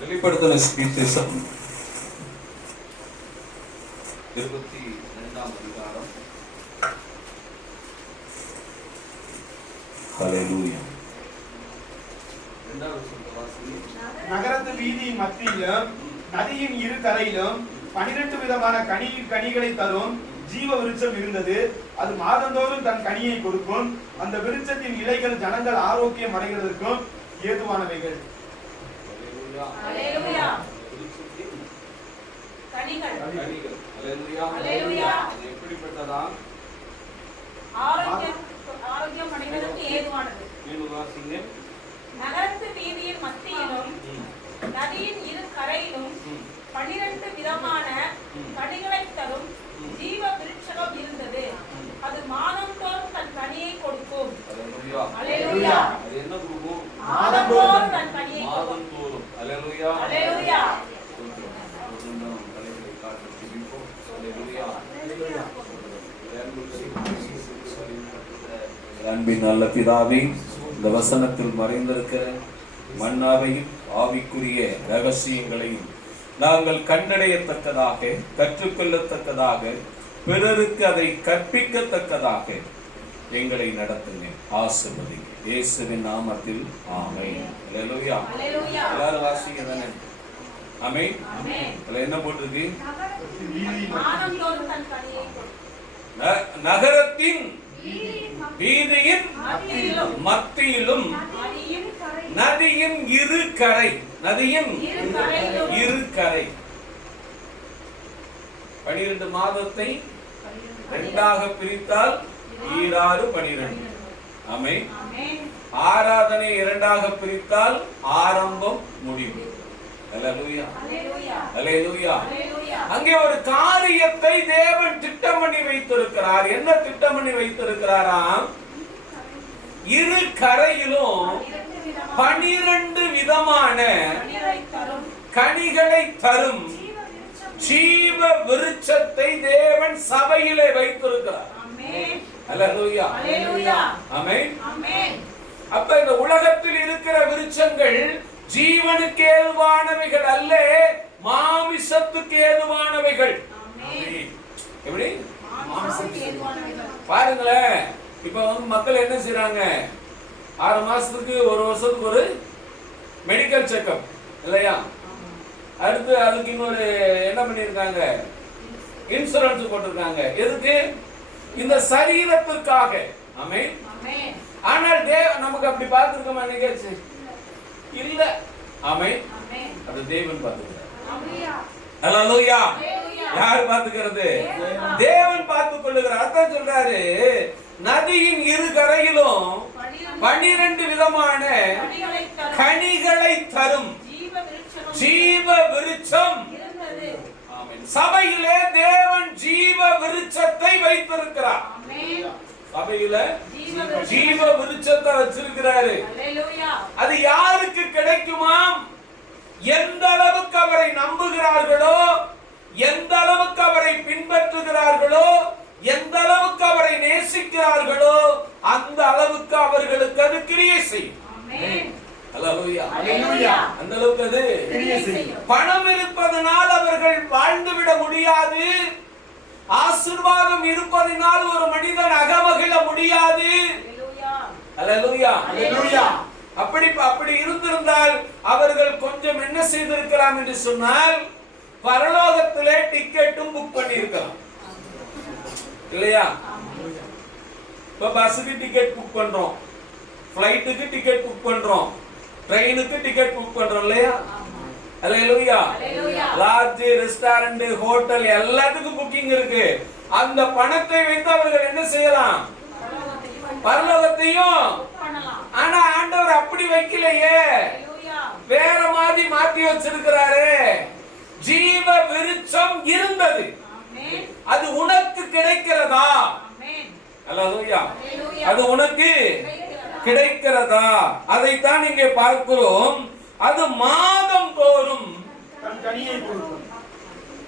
வெளிப்படுத்தின சுவிசேஷம் 22ஆம் அதிகாரம். ஹல்லேலூயா. நகரத்து வீதியின் மத்தியிலும் நதியின் இரு கரையிலும் 12 விதமான கனிகளை தரும் ஜீவ விருட்சம் இருந்தது. அது மாதந்தோறும் தன் கனியை கொடுக்கும். அந்த விருட்சத்தின் இலைகள் ஜனங்கள் ஆரோக்கியம் அடைகிறதற்கும் ஏதுவானவைகள். ஹல்லேலூயா. கனிகள். ஹல்லேலூயா. அது எப்படிப்பட்டதா? ஆரோக்கியம் அடைவதற்கு ஏதுவானது. நகரத்து வீதியின் மத்தியிலும் நதியின் இரு கரையிலும் 12 விதமான கனிகளை தரும் ஜீவ விருட்சம் இருந்தது. அது மாதந்தோறும் தன் கனியை கொடுக்கும். ஹல்லேலூயா. அது என்ன கொடுக்கும்? மாதந்தோறும் தன் கனியை கொடுக்கும். மாதந்தோறும். ஹல்லேலூயா. ஹல்லேலூயா. அன்பின் நல்ல பிதாவே, இந்த வசனத்தில் மறைந்திருக்கிற மன்னாவையும் ஆவிக்குரிய ரகசியங்களையும் நாங்கள் கண்டடையத்தக்கதாக, கற்றுக்கொள்ளத்தக்கதாக, பிறருக்கு அதை கற்பிக்கத்தக்கதாக எங்களை நடத்துங்க, ஆசீர்வதிங்க. இயேசுவின் நாமத்தில் ஆமென். ஹல்லேலூயா. எல்லாரும் வாசிங்க தானே? ஆமென். அதுல என்ன போட்டிருக்கு? நகரத்தின் வீதியின் மத்தியிலும் நதியின் இரு கரை. நதியின் இரு கரை. 12 மாதத்தை 2ஆக பிரித்தால் 12. ஆமென். ஆராதனை 2ஆக பிரித்தால் ஆரம்பம் முடிவு. ஹல்லேலூயா. ஹல்லேலூயா. அங்கே ஒரு காரியத்தை தேவன் திட்டம் பண்ணி வைத்திருக்கிறார். என்ன திட்டம் பண்ணி வைத்திருக்கிறாராம்? இரு கரையிலும் 12 விதமான கனிகளை தரும் ஜீவ விருட்சத்தை தேவன் சபையிலே வைத்திருக்கிறார். ஹல்லேலூயா. ஆமென். அப்ப இந்த உலகத்தில் இருக்கிற விருட்சங்கள் ஜீவனுக்கு ஏதுவானவைகள் அல்ல, மாமிசத்துக்கு ஏதுவானவைகள். எப்படி பாருங்களேன். இப்ப மக்கள் என்ன செய்றாங்க? 6 மாசத்துக்கு 1 வருஷத்துக்கு ஒரு மெடிக்கல் செக்அப் இல்லையா? அடுத்து அதுக்கு இன்னொரு என்ன பண்ணிருக்காங்க? இன்சூரன்ஸ் போட்டிருக்காங்க. எதுக்கு? இந்த சரீரத்திற்காக. ஆமென். ஆனால் நமக்கு அப்படி பார்த்திருக்கோமா? நினைச்சு இல்ல. ஆமென். அது தேவன் பார்த்துக்கிறார். ஹல்லேலூயா. யார் பார்த்துக்கிறது? தேவன் பார்த்துக் கொள்ளுகிறார். அதான் சொல்றாரு, நதியின் இரு கரையிலும் 12 விதமான கனிகளை தரும் ஜீவ விருட்சம். ஆமென். சபையிலே தேவன் ஜீவ விருட்சத்தை வைத்திருக்கிறார். சபையில ஜீவ விருட்சத்தை வச்சிருக்கிறாரு. அது யாருக்கு கிடைக்குமாம்? எந்த அளவுக்கு அவரை நம்புகிறார்களோ, எந்த அளவுக்கு அவரை பின்பற்றுகிறார்களோ, எந்த அளவுக்கு அவரை நேசிக்கிறார்களோ, அந்த அளவுக்கு அவர்களுக்கு அது கிரியை செய்யும். ஹல்லேலூயா. அந்த அளவுக்கு அது கிரியை செய்யும். பணம் இருப்பதனால் அவர்கள் வாழ்ந்துவிட முடியாது. ஆசீர்வாதம் இருப்பதினால் ஒரு மனிதன் அகமகிழ முடியாது. ஹல்லேலூயா. அப்படி இருந்திருந்தால் அவர்கள் கொஞ்சம் என்ன செய்திருக்கலாம் என்று சொன்னால், பரலோகத்திலே டிக்கெட்டும் புக் பண்ணி இருக்கலாம் இல்லையா? இப்ப பஸ்ஸுக்கு டிக்கெட் புக் பண்றோம், ஃளைட்டுக்கு டிக்கெட் புக் பண்றோம், ட்ரெயினுக்கு டிக்கெட் புக் பண்றோம் இல்லையா? ஹல்லேலூயா. லாட்ஜ், ரெஸ்டாரண்ட், ஹோட்டல் எல்லாத்துக்கும் புக்கிங் இருக்கு. அந்த பணத்தை வைத்து அவர்கள் என்ன செய்யலாம்? பரலோகத்தையும். ஆனா ஆண்டவர் அப்படி வைக்கலையே, வேற மாதிரி மாத்தி வச்சிருக்கிறாரு. ஜீவ விருட்சம் இருந்தது. அது உனக்கு கிடைக்கிறதா? ஹல்லேலூயா. அது உனக்கு கிடைக்கிறதா? அதைத்தான் இங்கே பார்க்கிறோம். அது மாதம் தோறும்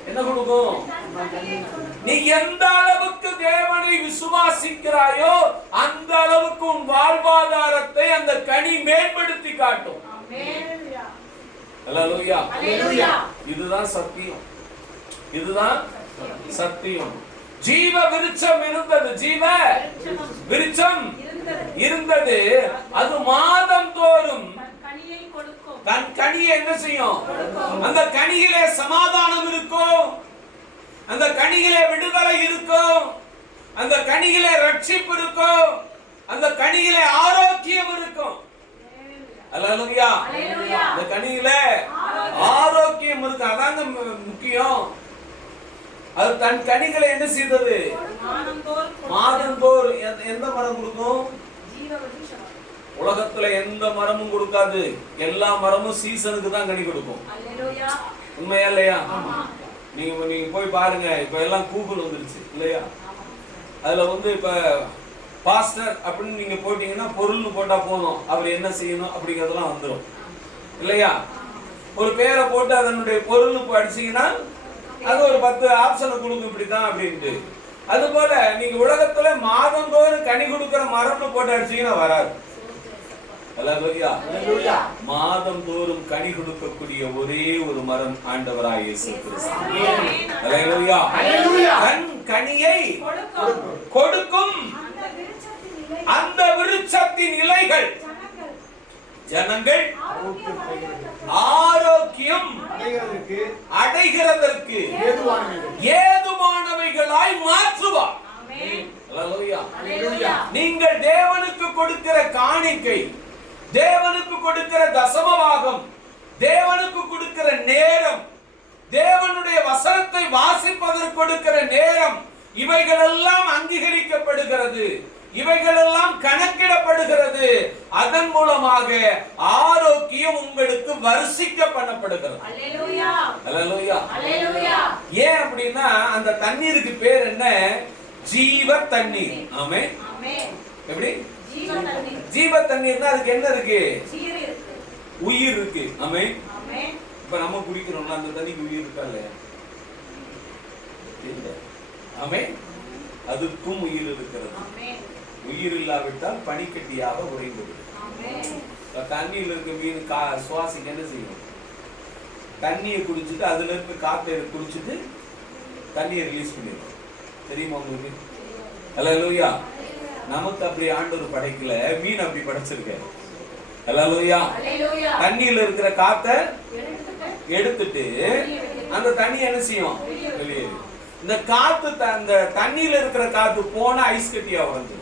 என்ன கொடுக்கும்? நீ எந்த அளவுக்கு தேவனை விசுவாசிக்கிறாயோ அந்த அளவுக்கு உன் வாழ்வாதாரத்தை அந்த கனி மேம்படுத்தி காட்டும். அல்லேலூயா. அல்லேலூயா. இதுதான் சத்தியம். இதுதான் சத்தியம். ஜீவ விருட்சம் இருந்தது. ஜீவ விருட்சம் இருந்தது. அது மாதம் தோறும் தன் கனியை என்ன செய்யும்? அந்த கனியிலே சமாதானம் இருக்கும், அந்த கனியிலே விடுதலை இருக்கும், அந்த கனியிலே ரட்சிப்பு இருக்கும், அந்த கனியிலே ஆரோக்கியம் இருக்கும். அல்லேலூயா. அந்த கனியிலே ஆரோக்கியம் இருக்கு. அதாங்க முக்கியம். அது தன் கனிகளை என்ன செய்தது? மாதந்தோறும். எந்த மரம் கொடுக்கும்? உலகத்துல எந்த மரமும் கொடுக்காது. எல்லா மரமும் சீசனுக்கு தான் கனி கொடுக்கும். உண்மையா இல்லையா? நீங்க போய் பாருங்க. இப்ப எல்லாம் கூகுள் வந்துருச்சு இல்லையா? அதுல இப்ப பாஸ்டர் அப்படின்னு நீங்க போட்டீங்கன்னா பொருள்னு போட்டா போதும், அவர் என்ன செய்யணும் அப்படிங்கறதெல்லாம் வந்துடும் இல்லையா? ஒரு பேரை போட்டு அதனுடைய பொருள் அடிச்சீங்கன்னா அது ஒரு 10 ஆப்ஷனை கொடுக்கும், இப்படிதான் அப்படின்ட்டு. அது போல நீங்க உலகத்துல மாதந்தோறும் கனி கொடுக்கிற மரம்னு போட்டு அடிச்சீங்கன்னா வராது. அல்லேலூயா. மாதந்தோறும் கனி கொடுக்கக்கூடிய ஒரே ஒரு மரம் ஆண்டவராகிய இயேசு கிறிஸ்து. அல்லேலூயா. தன் கனியை கொடுக்கும் அந்த விருட்சத்தின் இலைகள் ஜனங்கள் ஆரோக்கியம் அடைகிறதற்கு ஏதுவானவைகளாய் மாற்றுவார். நீங்கள் தேவனுக்கு கொடுக்கிற காணிக்கை, தேவனுக்கு கொடுக்கிற தசமபாகம், தேவனுக்கு கொடுக்கிற நேரம், தேவனுடைய வசனத்தை வாசிப்பதற்கு கொடுக்கிற நேரம், இவைகளெல்லாம் அங்கீகரிக்கப்படுகிறது, இவைகளெல்லாம் கணக்கிடப்படுகிறது. அதன் மூலமாக ஆரோக்கியம் உங்களுக்கு வரிசிக்க பண்ணப்படுகிறது. அல்லேலூயா. ஏன் அப்படின்னா அந்த தண்ணீருக்கு பேர் என்ன? ஜீவ தண்ணீர். ஆமென். எப்படி? ஜீவ தண்ணீர்னா அதுக்கு என்ன இருக்கு? உயிர் இருக்கு. ஆமென். இப்ப நம்ம குடிக்கிறோம்ல, அந்த தண்ணிக்கு உயிர் இருக்கா இல்லையா? ஆமென். அதுக்கும் உயிர் இருக்கிறது. உயிர் இல்லாவிட்டால் பனிக்கட்டியாக உறைந்து. தண்ணியில் இருக்க மீன் சுவாசிக்க என்ன செய்யும்? தண்ணியை குடிச்சிட்டு அதுல இருக்க காற்றை குடிச்சிட்டு தண்ணியை ரிலீஸ் பண்ணிடும். தெரியுமா உங்களுக்கு? அல்லேலூயா. நமக்கு அப்படி ஆண்டவர் படைக்கல, மீன் அப்படி படைச்சிருக்க. அல்லேலூயா. தண்ணியில இருக்கிற காத்தை எடுத்துட்டு அந்த தண்ணி என்ன செய்யும்? வெளியேறும். இந்த காத்து அந்த தண்ணியில இருக்கிற காத்து போனா ஐஸ் கட்டியா உறைஞ்சிடும்.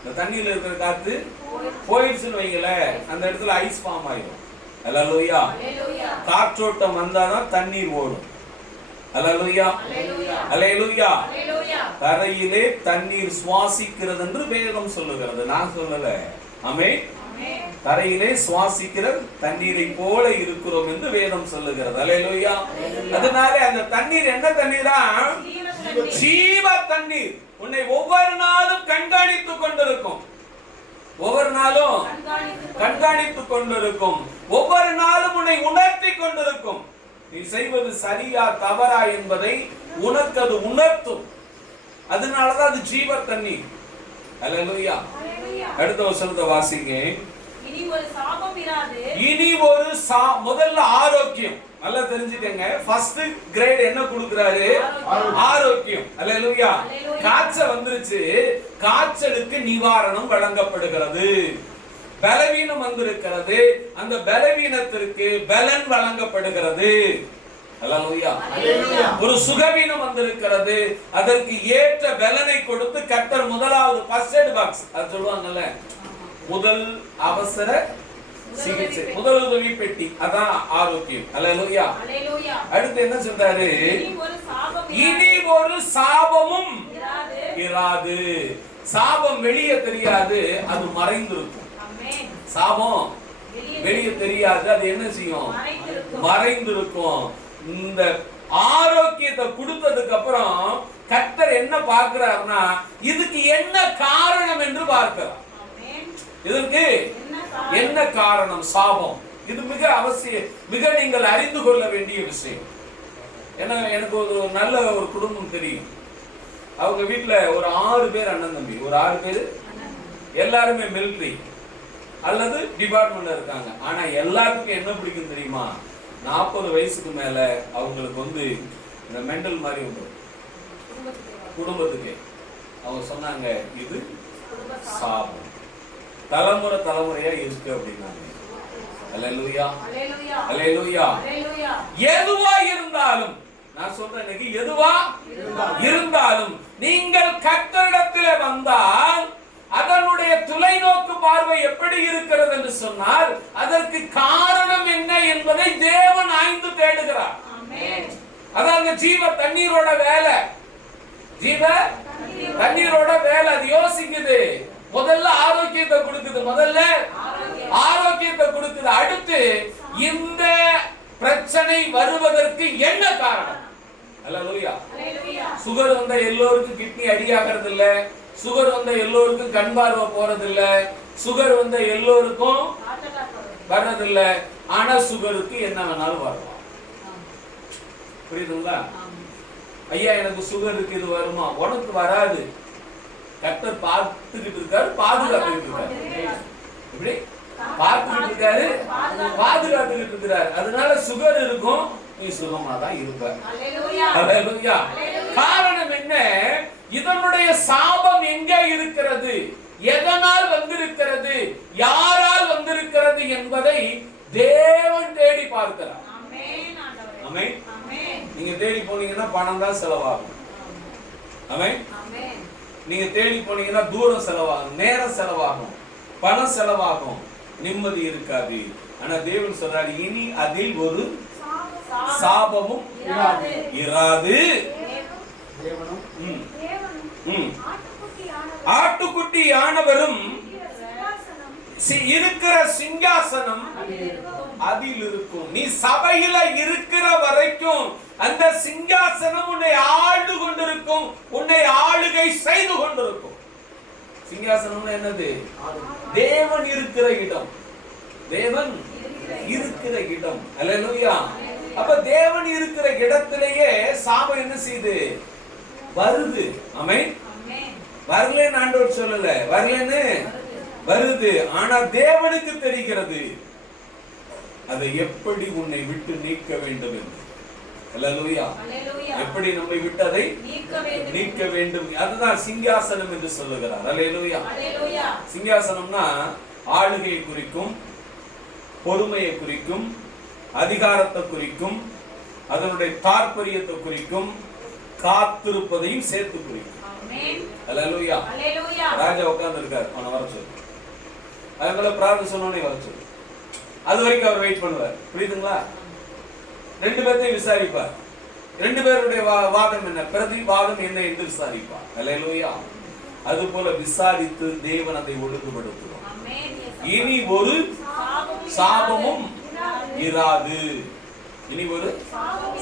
இந்த தண்ணியில இருக்கிற காத்து போயிடுச்சுன்னு வைங்கள, அந்த இடத்துல ஐஸ் ஃபார்ம் ஆயிடும். அல்லேலூயா. காற்றோட்டம் வந்தாதான் தண்ணீர் ஓடும். அல்லேலூயா. அல்லேலூயா. தரையிலே தண்ணீர் சுவாசிக்கிறது என்று வேதம் சொல்லுகிறது, நான் சொல்லல. ஆமென். தரையிலே சுவாசிக்கிற தண்ணீரை போல இருக்கிறோம் என்று வேதம் சொல்லுகிறது. அல்லேலூயா. அதனால அந்த தண்ணீர் என்ன தண்ணீரா? ஜீவ தண்ணீர். உன்னை ஒவ்வொரு நாளும் கண்காணித்துக் கொண்டிருக்கும். ஒவ்வொரு நாளும் கண்காணித்துக் கொண்டிருக்கும். ஒவ்வொரு நாளும் உன்னை உணர்த்தி கொண்டிருக்கும். நீ செய்வது சரியா தவறா என்பதை உனக்கு அது உணர்த்தும். அதனாலதான் அது ஜீவ தண்ணீர். அல்லேலூயா. அடுத்த வசனத்தை வாசிங்க. இனி ஒரு முதல்ல ஆரோக்கியம். நல்லா தெரிஞ்சுக்கங்க. ஃபர்ஸ்ட் கிரேட் என்ன கொடுக்கிறாரு? ஆரோக்கியம். அல்லேலூயா. காய்ச்சல் வந்துருச்சு, காய்ச்சலுக்கு நிவாரணம் வழங்கப்படுகிறது. பலவீனம் வந்திருக்கிறது, அந்த பலவீனத்திற்கு பலன் வழங்கப்படுகிறது. அல்லேலூயா. ஒரு சுகவீனம் வந்திருக்கிறது, அதற்கு ஏற்ற பலனை கொடுத்து கர்த்தர் முதலாவது ஃபர்ஸ்ட் எய்ட் பாக்ஸ் அது சொல்லுவாங்கல்ல, முதல் அவசர சிகிச்சை, முதலுதவி பெட்டி, அதான் ஆரோக்கியம். அல்லேலூயா. அடுத்து என்ன சொல்றாரு? இனி ஒரு சாபமும் இராது. சாபம் வெளியே தெரியாது, அது மறைந்திருக்கும். சாபம் வெளியே தெரியாது, அது என்ன செய்யும்? மறைந்திருக்கும். இந்த ஆரோக்கியத்தை கொடுத்ததுக்கு அப்புறம் கர்த்தர் என்ன பார்க்கிறார்னா, இதுக்கு என்ன காரணம் என்று பார்க்கிறார். இதற்கு என்ன காரணம்? சாபம். இது மிக அவசியம், மிக நீங்கள் அறிந்து கொள்ள வேண்டிய விஷயம். ஏன்னா எனக்கு ஒரு நல்ல ஒரு குடும்பம் தெரியும். அவங்க வீட்டுல ஒரு 6 பேர் அண்ணன் தம்பி, ஒரு 6 பேர், எல்லாருமே மிலிட்டரி. அல்லது டிபார்ட்மெண்ட்ல இருக்காங்க. ஆனா எல்லாருக்கும் என்ன பிடிக்கும் தெரியுமா? 40 வயசுக்கு மேல அவங்களுக்கு வந்து இந்த மெண்டல் மாதிரி வந்துடும் குடும்பத்துக்கு. அவங்க சொன்னாங்க இது சாபம், தலைமுறை தலைமுறையா இருக்கு அப்படின்னாங்க. அல்லேலூயா, அல்லேலூயா. எதுவா இருந்தாலும் நான் சொல்றேன், இன்னைக்கு எதுவா இருந்தாலும் நீங்கள் கர்த்தரிடத்திலே வந்தால் அதனுடைய தொலைநோக்கு பார்வை எப்படி இருக்கிறது என்று சொன்னால் அதற்கு காரணம் என்ன என்பதை தேவன் ஆய்ந்து தேடுகிறார். அதாவது ஜீவ தண்ணீரோட வேலை, ஜீவ தண்ணீரோட வேலை அது யோசிக்குது. முதல்ல ஆரோக்கியத்தை கொடுக்குது, முதல்ல ஆரோக்கியத்தை கொடுக்குது. அடுத்து இந்த பிரச்சனை வருவதற்கு என்ன காரணம்? அல்லேலூயா. சுகர் வந்த எல்லோருக்கும் கிட்னி அடியாகிறது இல்ல, சுகர் வந்த எல்லோருக்கும் கண் பார்வை போறது இல்ல, சுகர் வந்த எல்லோருக்கும் வர்றதில்ல. ஆனா சுகருக்கு என்ன வேணாலும் வரலாம். புரியுதுங்களா? ஐயா எனக்கு சுகர் இருக்கு, இது வருமா? உனக்கு வராது. கர்த்தர் பார்த்துக்கிட்டு இருக்காரு, பாதுகாத்துக்கிட்டு இருக்காரு. இப்படி பார்த்துக்கிட்டு இருக்காரு, பாதுகாத்துக்கிட்டு இருக்கிறாரு. அதனால சுகர் இருக்கும், நீ சுகமா தான் இருப்ப. அல்லேலூயா. காரணம் என்ன? இதனுடைய சாபம் எங்கே இருக்கிறது, எதனால் வந்திருக்கிறது, யாரால் வந்திருக்கிறது என்பதை தேவன் தேடி பார்க்கிறார். ஆமென். நீங்க தேடி போனீங்கன்னா பணம் தான் செலவாகும். ஆமென். நீங்க தேடி போனீங்கன்னா தூரம் செலவாகும், நேரம் செலவாகும், பணம் செலவாகும், நிம்மதி இருக்காது. ஆனா தேவன் சொல்றாரு, இனி அதில் ஒரு சாபமும் இராது. ஆட்டுக்குட்டி ஆனவரும் இருக்கிற சிங்காசனம் அதில் இருக்கும். நீ சபையில இருக்கிற வரைக்கும் அந்த சிங்காசனம் உன்னை ஆண்டு கொண்டிருக்கும், உன்னை ஆளுகை செய்து கொண்டிருக்கும். சிங்காசனம் என்னது? தேவன் இருக்கிற இடம், தேவன் இருக்கிற இடம். அல்லேலூயா. அப்ப தேவன் இருக்கிற இடத்திலேயே சாபம் என்ன செய்து வருது. ஆமென். வரலன்னு ஆண்டவர் சொல்லல, வரலன்னு வருது. ஆனா தேவனுக்கு தெரிகிறது அதை எப்படி உன்னை விட்டு நீக்க வேண்டும் என்று. அல்லேலூயா. எப்படி நம்மை விட்டு அதை நீக்க வேண்டும், அதுதான் சிங்காசனம் என்று சொல்லுகிறார். அல்லேலூயா. சிங்காசனம்னா ஆளுகையை குறிக்கும், பொறுமையை குறிக்கும், அதிகாரத்தை குறிக்கும், அதனுடைய தாற்பயத்தை குறிக்கும், காத்திருப்பதையும் சேர்த்து குறிக்கும். அல்லேலூயா. ராஜா உட்கார்ந்து இருக்காரு, அவனை வர சொல்லு. அதனால பிரார்த்தனை சொன்னோனே வர சொல்லு. அது வரைக்கும் அவர் வெயிட் பண்ணுவார். புரியுதுங்களா? 2 பேர்த்தையும் விசாரிப்பார். 2 பேருடைய வாதம் என்ன, பிரதிவாதம் என்ன என்று விசாரிப்பார். அல்லேலூயா. அது போல விசாரித்து தேவன் அதை ஒழுங்குபடுத்துவார். இனி ஒரு சாபமும் இராது. இனி ஒரு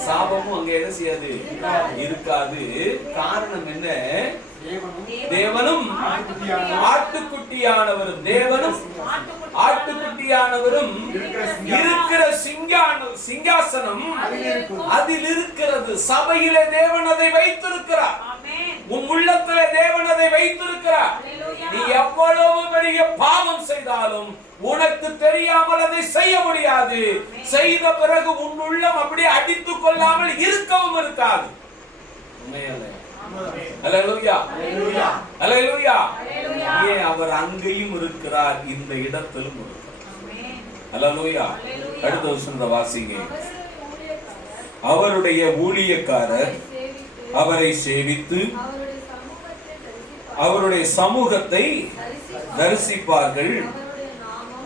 சாபமும் அங்க என்ன செய்யாது, இருக்காது. காரணம் என்ன? தேவனும் ஆட்டுக்குட்டியானவரும், தேவனும் ஆட்டுக்குட்டியானவரும் இருக்கிற சிங்காசனம் அதில் இருக்கிறது. சபையிலே தேவன் அதை வைத்திருக்கிறார், உன் உள்ளத்திலே தேவன் அதை வைத்திருக்கிறார். நீ எவ்வளவு பெரிய பாவம் செய்தாலும் உனக்கு தெரியாமல் அதை செய்ய முடியாது. செய்த பிறகு உன் உள்ளம் அப்படியே அடித்துக் கொள்ளாமல் இருக்கவும் இருக்காது. அல்லேலூயா. அல்லேலூயா. ஏன் அவர் அங்கேயும் இருக்கிறார், இந்த இடத்திலும் இருக்கிறார். அல்லேலூயா. அடுத்த வசனத்தை வாசிங்க. அவருடைய ஊழியக்காரர் அவரை சேவித்து அவருடைய சமூகத்தை தரிசிப்பார்கள்.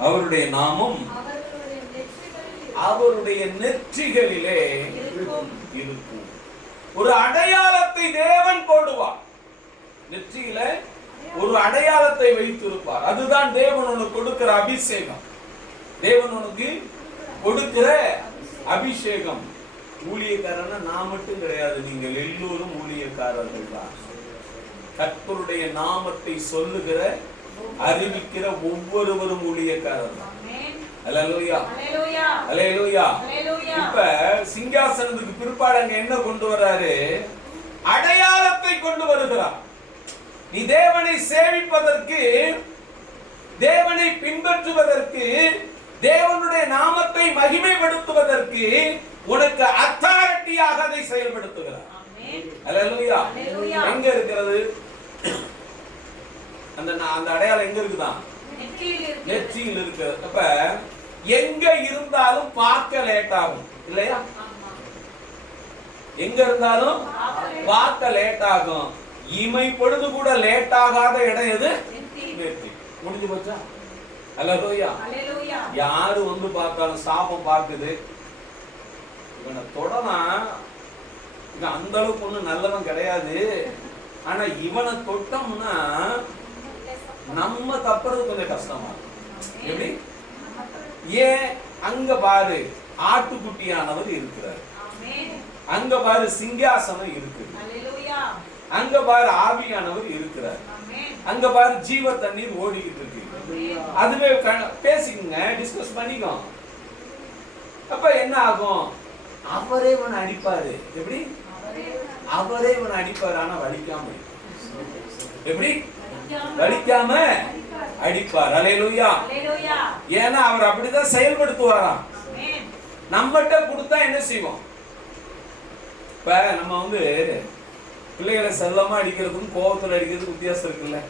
அவருடைய நாமம் அவருடைய நெற்றிகளிலே இருக்கும். ஒரு அடையாளத்தை தேவன் போடுவார். நெற்றியில ஒரு அடையாளத்தை வைத்திருப்பார். அதுதான் தேவன் உனக்கு கொடுக்கிற அபிஷேகம். தேவன் உனக்கு கொடுக்கிற அபிஷேகம். ஊழியக்காரன்னா நான் மட்டும் கிடையாது, நீங்கள் எல்லோரும் ஊழியக்காரர்கள் தான். கர்த்தருடைய நாமத்தை சொல்லுகிற, அறிவிக்கிற ஒவ்வொருவரும் ஊழியக்காரர் தான். அல்லேலூயா. அல்லேலூயா. இப்ப சிங்காசனத்துக்கு பிற்பாடு அங்க என்ன கொண்டு வராரு? அடையாளத்தை கொண்டு வருகிறார். நீ தேவனை சேவிப்பதற்கு தேவனை பின்பற்றுவதற்கு, தேவனுடைய நாமத்தை மகிமைப்படுத்துவதற்கு உனக்கு அத்தாரிட்டியாக அதை செயல்படுத்துகிறார். அல்லேலூயா. எங்க இருக்கிறது அந்த அடையாளம்? எங்க இருக்குதான்? நெற்றியில் இருக்கிறது. அப்ப எங்க இருந்தாலும் பார்க்க லேட் ஆகும் இல்லையா? எங்க இருந்தாலும் பார்க்க லேட் ஆகும். இமை பொழுது கூட லேட் ஆகாத இடம் எது? நெற்றி. முடிஞ்சு போச்சா? அல்லேலூயா. யாரு வந்து பார்த்தாலும் சாபம் பார்க்குது, இவனை தொடலாம், இவன் அந்த அளவுக்கு ஒண்ணு நல்லவன் கிடையாது, ஆனா இவனை தொட்டோம்னா நம்ம தப்புறது கொஞ்சம் கஷ்டமா இருக்கும். எப்படி? ஏன்? அங்க பாரு ஆட்டுக்குட்டியானவர் இருக்கிறார், அங்க பாரு சிங்காசனம் இருக்குது, அங்க பாரு ஆவியானவர் இருக்கிறார், அங்க பாரு ஜீவ தண்ணீர் ஓடிக்கிட்டு இருக்கு. அதுவே பேசிக்கங்க, டிஸ்கஸ் பண்ணிக்கோ. அப்ப என்ன ஆகும்? அவரே இவனை அடிப்பாரு. எப்படி? அவரே இவனை அடிப்பாரு, ஆனா வலிக்காம. எப்படி? வலிக்காம அடிப்பார். அல்லேலூயா. ஏன்னா அவர் அப்படிதான் செயல்படுத்துவாராம். நம்மகிட்ட கொடுத்தா என்ன செய்வோம்? இப்ப நம்ம வந்து பிள்ளைகளை செல்லமா அடிக்கிறதுக்கும் கோபத்துல அடிக்கிறதுக்கும் வித்தியாசம் இருக்குல்ல?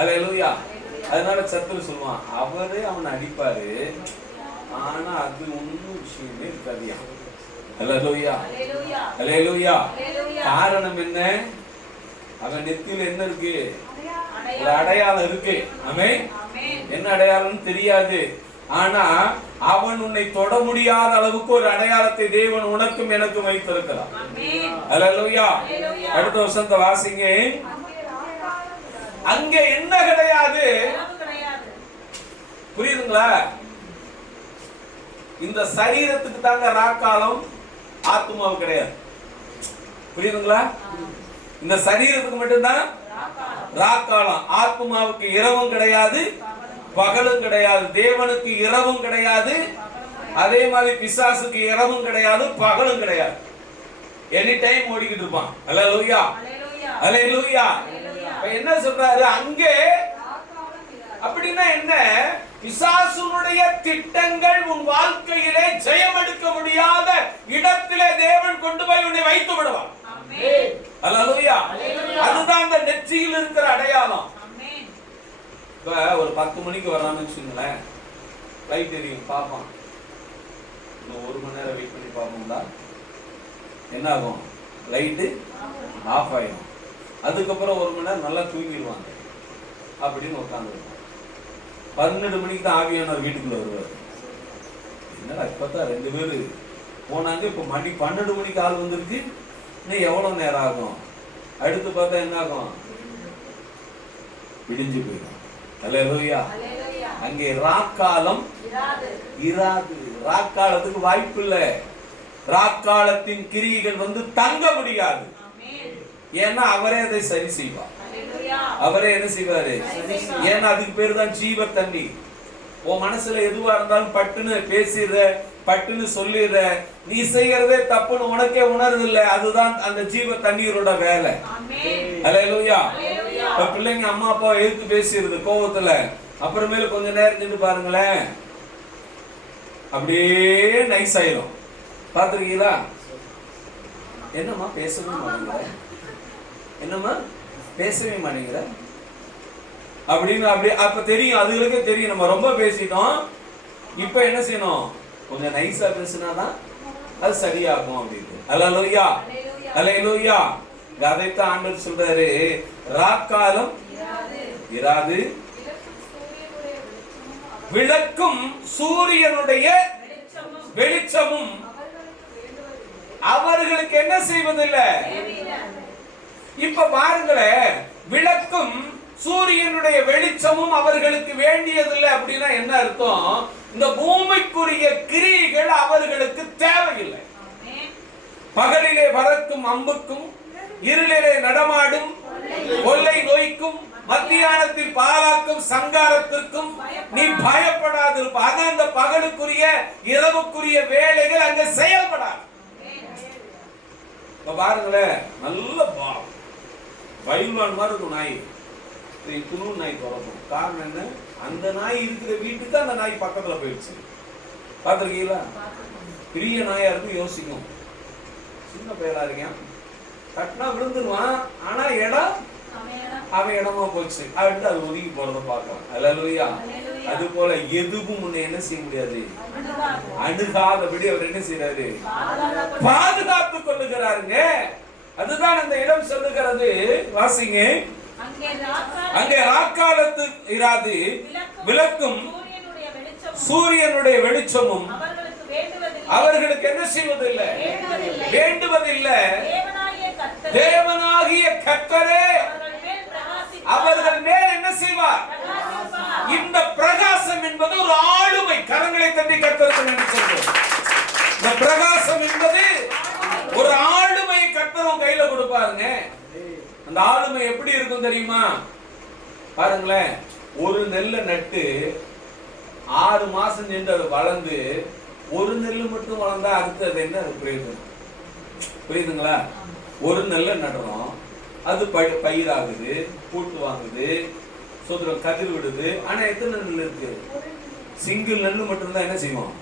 அல்லேலூயா. அதனால சத்துரு சொல்லுவான், அவரே அவனை அடிப்பாரு, ஆனா அது ஒன்னும் விஷயமே இருக்காதியா. அல்லேலூயா. அல்லேலூயா. காரணம் என்ன? அவன் நெத்தியில என்ன இருக்கு? ஒரு அடையாளம் இருக்கு. ஆமென். என்ன அடையாளம் தெரியாது, ஆனா அவன் உன்னை தொட முடியாத அளவுக்கு ஒரு அடையாளத்தை தேவன் உனக்கும் எனக்கும் வைத்திருக்கிறார். அல்லேலூயா. அடுத்த வசனத்தை வாசிங்க. அங்க என்ன கிடையாது? புரியுதுங்களா? இந்த சரீரத்துக்கு தாங்க ராக்காலம், ஆத்மாவு கிடையாது. புரியுதுங்களா? இந்த சரீரத்துக்கு மட்டும்தான் ராக்காலம், ஆத்மாவுக்கு இரவும் கிடையாது பகலும் கிடையாது. தேவனுக்கு இரவும் கிடையாது, அதே மாதிரி பிசாசுக்கு இரவும் கிடையாது பகலும் கிடையாது. எனி டைம் ஓடிக்கிட்டு இருப்பான். அல்லேலூயா. அல்லேலூயா. என்ன சொல்றாரு அங்கே? அப்படின்னா என்ன? பிசாசுனுடைய திட்டங்கள் உன் வாழ்க்கையிலே ஜெயம் எடுக்க முடியாத இடத்திலே தேவன் கொண்டு போய் உன்னை வைத்து விடுவார். அல்லேலூயா. அதுதான் அந்த நெற்றியில் இருக்கிற அடையாளம். இப்ப ஒரு 10 மணிக்கு வரான்னு வச்சுங்களேன், லைட் எரியும், பார்ப்பான். இன்னும் 1 மணி நேரம் வெயிட் பண்ணி பார்ப்போம்டா, என்ன ஆகும்? லைட்டு ஆஃப் ஆயிடும். அதுக்கப்புறம் 1 மணி நேரம் நல்லா தூங்கிடுவாங்க அப்படின்னு உட்காந்துருப்பான். 12 மணிக்கு தான் ஆவியானவர் வீட்டுக்குள்ள வருவார். என்னடா இப்பதான் 2 பேரு போனாங்க, இப்ப மணி 12 மணிக்கு ஆள் வந்திருக்கு, இன்னும் எவ்வளவு நேரம் ஆகும்? அடுத்து பார்த்தா என்ன ஆகும்? விடிஞ்சு போயிடும். அல்லேலூயா. அங்கே ராக்காலம் இராது. ராக்காலத்துக்கு வாய்ப்பு இல்லை. ராக்காலத்தின் கிரியைகள் வந்து தங்க முடியாது. ஏன்னா அவரே அதை சரி செய்வார். அவரே என்ன செய்வாரு? ஏன்னா அதுக்கு பேரு தான் ஜீவ தண்ணி. உன் மனசுல எதுவா இருந்தாலும் பட்டுன்னு பேசிடுற, பட்டுன்னு சொல்லிடுற, நீ செய்யறதே தப்புன்னு உனக்கே உணர்வு இல்லை. அதுதான் அந்த ஜீவ தண்ணீரோட வேலை. அல்லேலூயா. இப்ப பிள்ளைங்க அம்மா அப்பா எதிர்த்து பேசிடுது கோபத்துல, அப்புறமேல கொஞ்ச நேரம் நின்று பாருங்களேன், அப்படியே நைஸ் ஆயிரும். பாத்துருக்கீங்களா? என்னம்மா பேசவே மாட்டேங்கிற, என்னம்மா பேசவே மாட்டேங்கிற அப்படின்னு. அப்படி அப்ப தெரியும், அதுகளுக்கே தெரியும் நம்ம ரொம்ப பேசிட்டோம். இப்ப என்ன செய்யணும்? கொஞ்சம் நைஸா பேசினாதான் அது சரியாகும் அப்படின்னு. அல்லேலூயா. அல்லேலூயா. அதைத்தான் ஆண்டவர் சொல்றாரு, ராக்காலம் இராது, விளக்கும் சூரியனுடைய வெளிச்சமும் அவர்களுக்கு என்ன செய்வதில்லை. இப்ப பாருங்களேன், விளக்கும் சூரியனுடைய வெளிச்சமும் அவர்களுக்கு வேண்டியதில்லை அப்படின்னா என்ன அர்த்தம்? இந்த பூமிக்குரிய கிரியைகள் அவர்களுக்கு தேவையில்லை. பகலிலே பறக்கும் அம்புக்கும், இருளிலே நடமாடும் கொள்ளை நோய்க்கும், மத்தியானத்தில் பாலாக்கும் சங்காரத்திற்கும் நீ பயப்படாது இருப்ப. அதான் அந்த பகலுக்குரிய இரவுக்குரிய வேலைகள் அங்க செயல்படாது. பாருங்களேன், நல்ல பைல்வான் மாதிரி இருக்கும் நாய், துணு நாய் துறக்கும். காரணம் என்ன? அந்த நாய் இருக்கிற வீட்டுக்கு அந்த நாய் பக்கத்துல போயிடுச்சு. பார்த்துருக்கீங்களா? பெரிய நாயா இருக்கு, யோசிக்கும். சின்ன பயலா இருக்கேன், தட்டினா விழுந்துருவான். ஆனா இடம் அவன் இடமா போச்சு அப்படின்ட்டு அது ஒதுங்கி போறத பார்க்கலாம். அல்லேலூயா. அது போல எதுவும் முன்ன என்ன செய்ய முடியாது, அணுகாதபடி அவர் என்ன செய்யறாரு, பாதுகாத்துக் கொள்ளுகிறாருங்க. அதுதான் அந்த இடம் சொல்லுகிறது. வாசிங்க. அங்கே ராக்காலத்து இராது விளக்கும் சூரியனுடைய வெளிச்சமும் அவர்களுக்கு என்ன செய்வதில்லை, வேண்டுவதில்லை. தேவனாகிய கர்த்தரே அவர்கள் மேல் என்ன செய்வார்? இந்த பிரகாசம் என்பது ஒரு ஆளுமை. கரங்களை தட்டி கர்த்தருக்கு என்ன சொல்றோம்? இந்த பிரகாசம் என்பது ஒரு ஆளுமை. கர்த்தரும் கையில கொடுப்பாருங்க. அந்த ஆளுமை எப்படி இருக்கும் தெரியுமா? பாருங்களேன், ஒரு நெல்லை நட்டு 6 மாசம் நின்று அது வளர்ந்து ஒரு நெல்லு மட்டும் வளர்ந்தா அடுத்தது என்ன பிரயோஜனம்? புரியுதுங்களா? ஒரு நெல்லை நடுறோம், அது பயிராகுது, பூட்டு வாங்குது, சோதரம் கதிர் விடுது. ஆனா எத்தனை நெல் இருக்கு? சிங்கிள் நெல்லு மட்டும்தான் என்ன செய்வோம்?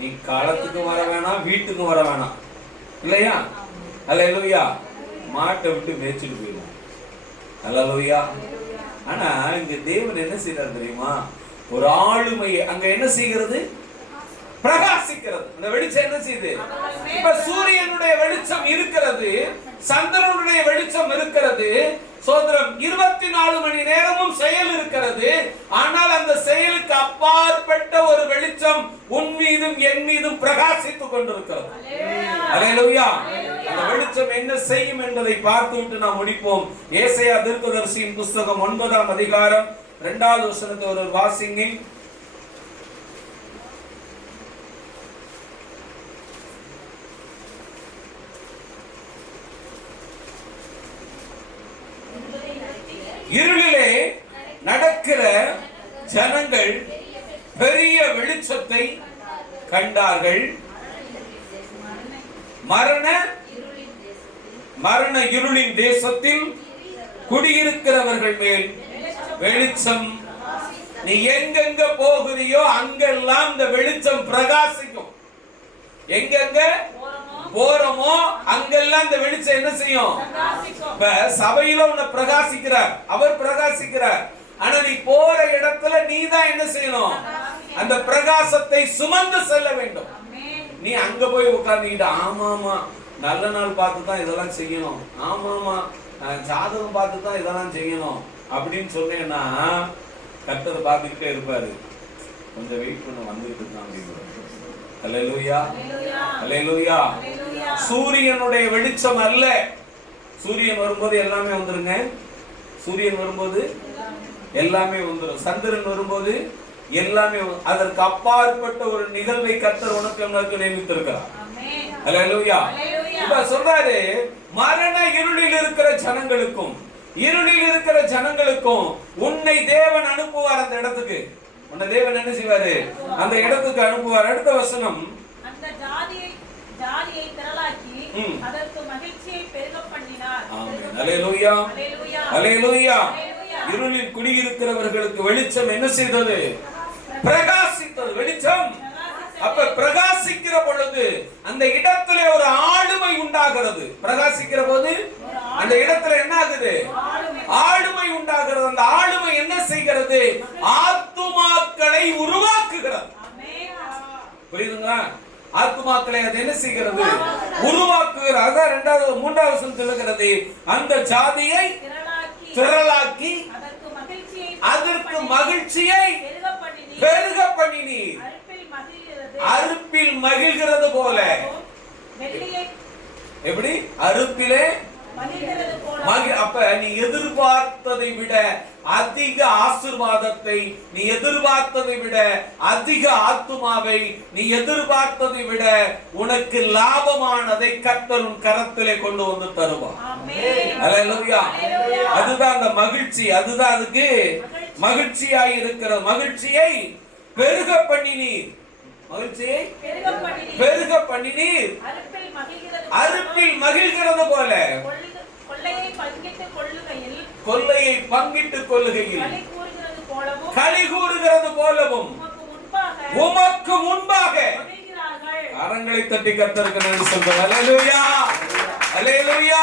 நீ காலத்துக்கும் வர வேணாம், வீட்டுக்கும் வர வேணாம், இல்லையா? அல்லேலூயா. மாட்டை விட்டு மேய்ச்சிட்டு போயிடும். அல்லேலூயா. ஆனா இங்க தேவன் என்ன செய்யறாரு தெரியுமா? ஒரு ஆளுமையை அங்க என்ன செய்கிறது? பிரகாசிக்கிறது. அந்த வெளிச்சம் என்ன செய்யுது? இப்ப சூரியனுடைய வெளிச்சம் இருக்கிறது, சந்திரனுடைய வெளிச்சம் இருக்கிறது, சோதரம் 24 மணி நேரமும் செயல் இருக்கிறது. ஆனால் அந்த செயலுக்கு அப்பாற்பட்ட ஒரு வெளிச்சம் உன் மீதும் என் மீதும் பிரகாசித்துக் கொண்டிருக்கிறது. அல்லேலூயா. அந்த வெளிச்சம் என்ன செய்யும் என்பதை பார்த்துவிட்டு நாம் முடிப்போம். ஏசாயா தீர்க்கதரிசியின் புஸ்தகம் 9ஆம் அதிகாரம் 2வது வசனத்தை ஒரு வாசிங்க. இருளிலே நடக்கிற ஜனங்கள் பெரிய வெளிச்சத்தை கண்டார்கள். மரண இருளின் தேசத்தில் குடியிருக்கிறவர்கள் மேல் வெளிச்சம். நீ எங்கெங்க போகிறியோ அங்கெல்லாம் இந்த வெளிச்சம் பிரகாசிக்கும். எங்கெங்க போறோமோ அங்கெல்லாம் இந்த வெளிச்சம் என்ன செய்யும்? இப்ப சபையில உன்னை பிரகாசிக்கிறார், அவர் பிரகாசிக்கிறார். ஆனா நீ போற இடத்துல நீ தான் என்ன செய்யணும்? அந்த பிரகாசத்தை சுமந்து செல்ல வேண்டும். நீ அங்க போய் உட்கார்ந்துக்கிட்டு ஆமாமா நல்ல நாள் பார்த்து தான் இதெல்லாம் செய்யணும், ஆமாமா ஜாதகம் பார்த்து தான் இதெல்லாம் செய்யணும் அப்படின்னு சொன்னேன்னா கர்த்தர் பார்த்துக்கிட்டே இருப்பாரு. கொஞ்சம் வெயிட் பண்ண வந்துட்டு இருக்கான் அப்படின்னு. அல்லேலூயா. அல்லேலூயா. சூரியனுடைய வெளிச்சம் அல்ல. சூரியன் வரும்போது எல்லாமே வந்துருங்க. சூரியன் வரும்போது எல்லாமே வந்துரும். சந்திரன் வரும்போது எல்லாமே. அதற்கு அப்பாற்பட்ட ஒரு நிகழ்வை கர்த்தர் உனக்கு நியமித்திருக்கிறார். அல்லேலூயா. இப்ப சொல்றாரு, மரண இருளில் இருக்கிற ஜனங்களுக்கும் இருளில் இருக்கிற ஜனங்களுக்கும் உன்னை தேவன் அனுப்புவார். அந்த இடத்துக்கு உன்னை தேவன் என்ன செய்வாரு? அந்த இடத்துக்கு அனுப்புவார். அடுத்த வசனம். அந்த ஜாதியை திரளாக்கி அதற்கு மகிழ்ச்சியை பெருக பண்ணினார். ஆமென். அல்லேலூயா. அல்லேலூயா. இருளில் குடியிருக்கிறவர்களுக்கு வெளிச்சம் என்ன செய்தது? பிரகாசித்தது. வெளிச்சம் அப்ப பிரகாசிக்கிற பொழுது அந்த இடத்துல ஒரு ஆளுமை உண்டாகிறது. பிரகாசிக்கிற போது அந்த இடத்துல என்ன ஆகுது? ஆளுமை உண்டாகிறது. அந்த ஆளுமை என்ன செய்கிறது? ஆத்துமாக்களை உருவாக்குகிறது. புரியுதுங்களா? ஆத்துமாக்களை அது என்ன செய்கிறது? உருவாக்குகிறது. அதான் 3வது வசனம் சொல்லுகிறது, அந்த ஜாதியை திரளாக்கி அதற்கு மகிழ்ச்சியை பெருக பண்ணினீர். அறுப்பில் மகிழ்கிறது போல. எப்படி? அறுப்பிலே அப்ப நீ எதிர்பார்த்ததை விட அதிக ஆசீர்வாதத்தை, நீ எதிர்பார்த்ததை விட அதிக ஆத்துமாவை, நீ எதிர்பார்த்ததை விட உனக்கு லாபமானதை கர்த்தர் உன் கரத்திலே கொண்டு வந்து தருவார். அல்லேலூயா. அதுதான் அந்த மகிழ்ச்சி. அதுதான் அதுக்கு மகிழ்ச்சியாய் இருக்கிற மகிழ்ச்சியை பெருக பண்ணினீர். மகிழ்ச்சியை பெருக பண்ணினீர். அறுப்பில் மகிழ்கிறது போல கொள்ளையை பங்கிட்டுக் கொள்ளுகையில் களி கூறுகிறது போலவும் உமக்கு முன்பாக மகிழ்கிறார்கள். கரங்களை தட்டி கர்த்தருக்கு நன்றி சொல்றோம். அல்லேலூயா, அல்லேலூயா.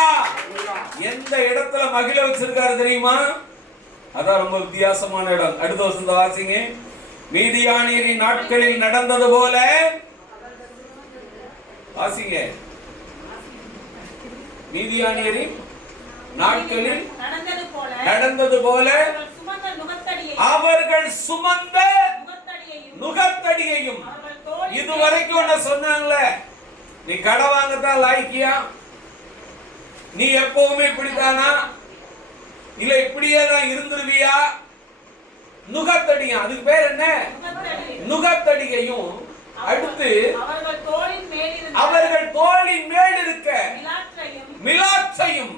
எந்த இடத்துல மகிழ வச்சிருக்காரு தெரியுமா? அதான் ரொம்ப வித்தியாசமான இடம். அடுத்த வசந்த வாசிங்க. மீதியானியரின் நாட்களில் நடந்தது போல வாசிங்க. மீதியானியரின் நாட்களில் நடந்தது போல அவர்கள் சுமந்த நுகத்தடியையும். இதுவரைக்கும் என்ன சொன்னாங்கல்ல, நீ கடை வாங்கத்தான் லாய்க்கியா, நீ எப்பவுமே இப்படித்தானா, இல்ல இப்படியே தான் இருந்துருவியா, நுகத்தடியா, அதுக்கு பேர் என்ன, நுகத்தடியையும். அடுத்து அவர்கள் தோளின் மேல் இருக்க மிலாற்றையும்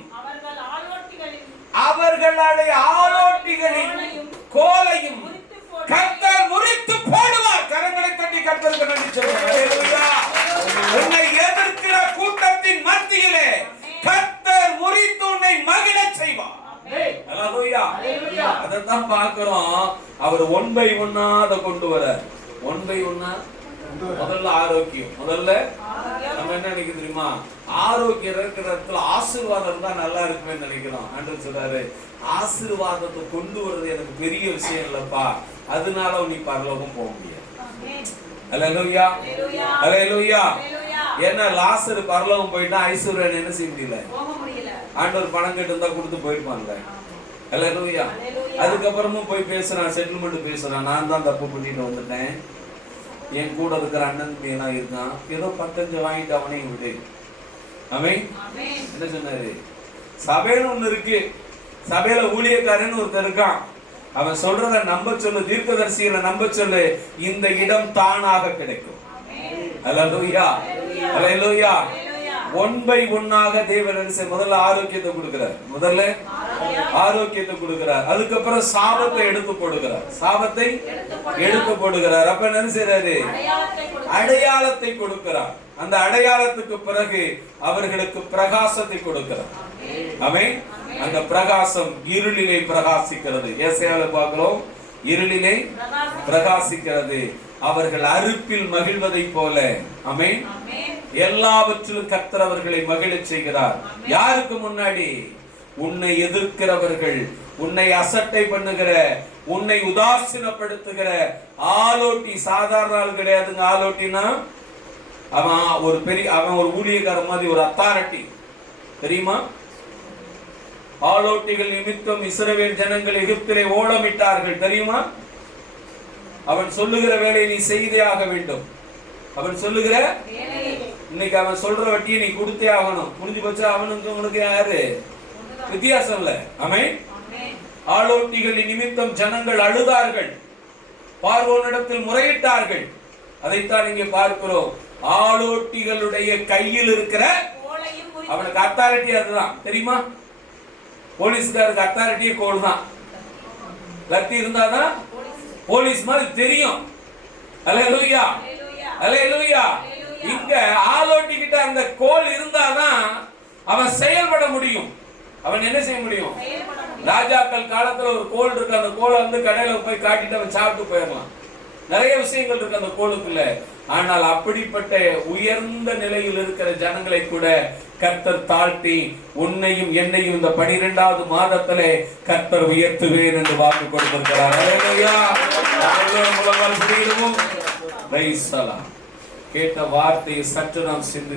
அவர்களுடைய ஆலோட்டிகளின் கோலையும் கர்த்தர் முறித்து போடுவார். கரங்களை தட்டி கர்த்தருக்கு நன்றி சொல்லுங்கள். அல்லேலூயா. உன்னை எதிர்க்கிற கூட்டத்தின் மத்தியிலே கர்த்தர் முறித்து உன்னை மகிழச் செய்வார். அல்லேலூயா. அதைத்தான் பார்க்கிறோம். அவர் 1 by 1 அதை கொண்டு வர 1 by 1. முதல்ல ஆரோக்கியம். முதல்ல நம்ம என்ன நினைக்கிறோம் தெரியுமா? ஆரோக்கியம் இருக்கிற இடத்துல ஆசீர்வாதம் இருந்தா நல்லா இருக்குமே நினைக்கிறோம். ஆண்டவர் சொல்றாரு, ஆசீர்வாதத்தை கொண்டு வர்றது எனக்கு பெரிய விஷயம் இல்லப்பா, அதனால நீ பரலோகம் போக முடியாது. அல்லேலூயா, அல்லேலூயா. ஏன்னா லாசரு பரலோகம் போயிட்டா ஐஸ்வர்யன் என்ன செய்ய முடியல. ஆண்டவர் பணம் கேட்டு இருந்தா கொடுத்து போயிருப்பான்ல. அல்லேலூயா. அதுக்கப்புறமும் போய் பேசுறான், செட்டில்மெண்ட் பேசுறான். நான் தான் தப்பு பண்ணிட்டு வந்துட்டேன், என் கூட இருக்கிற அண்ணன் எல்லாம் இருக்கான், ஏதோ 15 வாங்கிட்டு அவனையும் விடு. ஆமென். என்ன சொன்னாரு? சபையில ஒண்ணு இருக்கு, சபையில ஊழியக்காரன் ஒருத்தர் இருக்கான், அவன் சொல்றத நம்ப சொல்லு, தீர்க்கதரிசிகளை நம்ப சொல்லு, இந்த இடம் தானாக கிடைக்கும். அல்லேலூயா, அல்லேலூயா. 1 by 1 தேவன் முதல்ல ஆரோக்கியத்தை கொடுக்கிறார். முதல்ல ஆரோக்கியத்தை கொடுக்கிறார். அதுக்கப்புறம் சாபத்தை எடுத்து போடுகிறார். சாபத்தை எடுத்து போடுகிறார். அப்ப என்ன செய்றாரு? அடையாளத்தை கொடுக்கிறார். அந்த அடையாளத்துக்கு பிறகு அவர்களுக்கு பிரகாசத்தை கொடுக்கிறார். ஆமென். அந்த பிரகாசம் இருளிலே பிரகாசிக்கிறது. ஏசாயால பார்க்கிறோம், இருளிலே பிரகாசிக்கிறது. அவர்கள் அறுப்பில் மகிழ்வதை போல. ஆமென். எல்லாவற்றிலும் கர்த்தர் அவர்களை மகிழச் செய்கிறார். யாருக்கு முன்னாடி? உன்னை எதிர்க்கிறவர்கள், உன்னை அசட்டை பண்ணுகிற, உன்னை உதாசீனப்படுத்துகிற ஆலோட்டி. சாதாரண ஆள் கிடையாதுங்க. ஆலோட்டினா அவன் ஒரு பெரிய, அவன் ஒரு ஊழியக்காரன் மாதிரி, ஒரு அத்தாரிட்டி தெரியுமா? ஆலோட்டிகள் நிமித்தம் இஸ்ரவேல் ஜனங்கள் எகிப்திலே ஓலமிட்டார்கள் தெரியுமா? அவன் சொல்லுகிற வேலையை நீ செய்தே ஆக வேண்டும். அவன் சொல்லுகிற இன்னைக்கு அவன் சொல்ற வட்டியை நீ கொடுத்தே ஆகணும். முடிஞ்சு போச்சா? அவனுக்கு உனக்கு யாரு வித்தியாசம் இல்ல. ஆமென். ஆலோட்டிகளின் நிமித்தம் ஜனங்கள் அழுதார்கள், பார்வோனிடத்தில் முறையிட்டார்கள். அதைத்தான் இங்கே பார்க்கிறோம். ஆலோட்டிகளுடைய கையில் இருக்கிற, அவனுக்கு அத்தாரிட்டி அதுதான் தெரியுமா? போலீஸ்காருக்கு அத்தாரிட்டியே கோல் தான். லத்தி இருந்தாதான் போலீஸ் மாதிரி தெரியும். அல்லேலூயா, அல்லேலூயா. இங்க ஆலோட்டி கிட்ட அந்த கோல் இருந்தாதான் அவன் செயல்பட முடியும். அவன் என்ன செய்ய முடியும்? ராஜாக்கள் காலத்துல ஒரு கோல் இருக்கு, அந்த கோலை வந்து கடையில போய் காட்டிட்டு அவன் சாப்பிட்டு போயிடலாம். நிறைய விஷயங்கள் இருக்கு அந்த கோலுக்குள்ள. ஆனால் அப்படிப்பட்ட உயர்ந்த நிலையில் இருக்கிற ஜனங்களை கூட கர்த்தர் தாழ்த்தி, உன்னையும் என்னையும் இந்த 12வது மாதத்திலே கர்த்தர் உயர்த்துவேன் என்று வாக்கு கொடுத்திருக்கிறார். அல்லேலூயா. கேட்ட வார்த்தையை சற்று நாம் சிந்தி